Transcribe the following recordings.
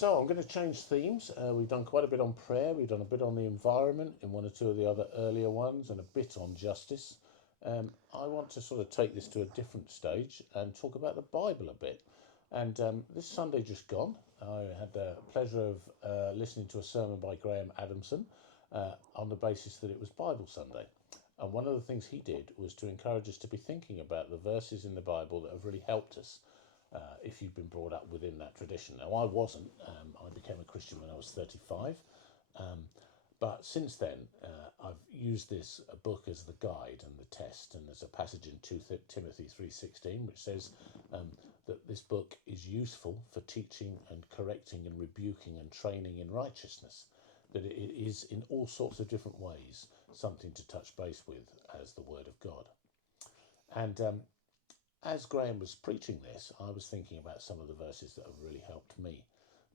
So I'm going to change themes. We've done quite a bit on prayer. We've done a bit on the environment in one or two of the other earlier ones, and a bit on justice. I want to sort of take this to a different stage and talk about the Bible a bit. And this Sunday just gone, I had the pleasure of listening to a sermon by Graham Adamson on the basis that it was Bible Sunday. And one of the things he did was to encourage us to be thinking about the verses in the Bible that have really helped us if you've been brought up within that tradition. Now, I wasn't. I became a Christian when I was 35. But since then, I've used this book as the guide and the test. And there's a passage in 2 Timothy 3:16 which says that this book is useful for teaching and correcting and rebuking and training in righteousness. That it is in all sorts of different ways something to touch base with as the Word of God. And as Graham was preaching this, I was thinking about some of the verses that have really helped me,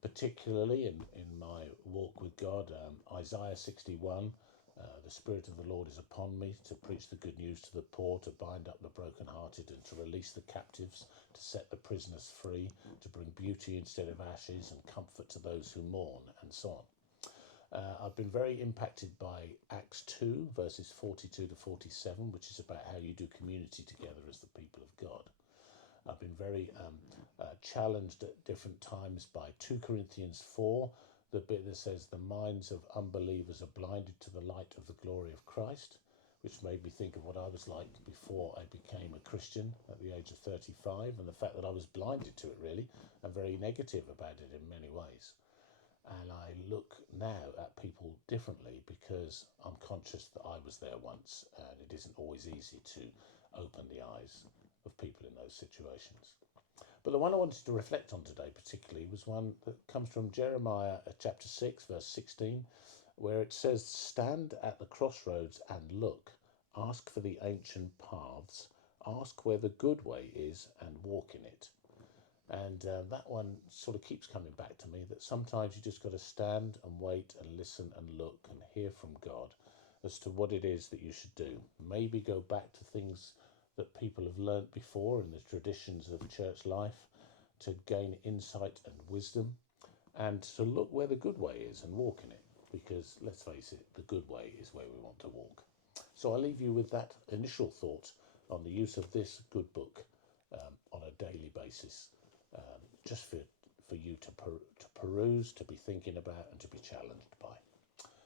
particularly in my walk with God. Isaiah 61, the Spirit of the Lord is upon me to preach the good news to the poor, to bind up the brokenhearted, and to release the captives, to set the prisoners free, to bring beauty instead of ashes, and comfort to those who mourn, and so on. I've been very impacted by Acts 2, verses 42 to 47, which is about how you do community together as the people of God. I've been very challenged at different times by 2 Corinthians 4, the bit that says the minds of unbelievers are blinded to the light of the glory of Christ, which made me think of what I was like before I became a Christian at the age of 35, and the fact that I was blinded to it, really, and very negative about it in many ways. And I look now at people differently because I'm conscious that I was there once, and it isn't always easy to open the eyes of people in those situations. But the one I wanted to reflect on today particularly was one that comes from Jeremiah chapter 6, verse 16, where it says, "Stand at the crossroads and look, ask for the ancient paths, ask where the good way is and walk in it." And that one sort of keeps coming back to me, that sometimes you just got to stand and wait and listen and look and hear from God as to what it is that you should do. Maybe go back to things that people have learnt before in the traditions of church life to gain insight and wisdom, and to look where the good way is and walk in it. Because let's face it, the good way is where we want to walk. So I'll leave you with that initial thought on the use of this good book on a daily basis. Just for you to peruse, to be thinking about, and to be challenged by.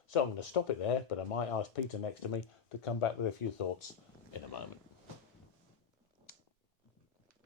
So I'm going to stop it there, but I might ask Peter next to me to come back with a few thoughts in a moment.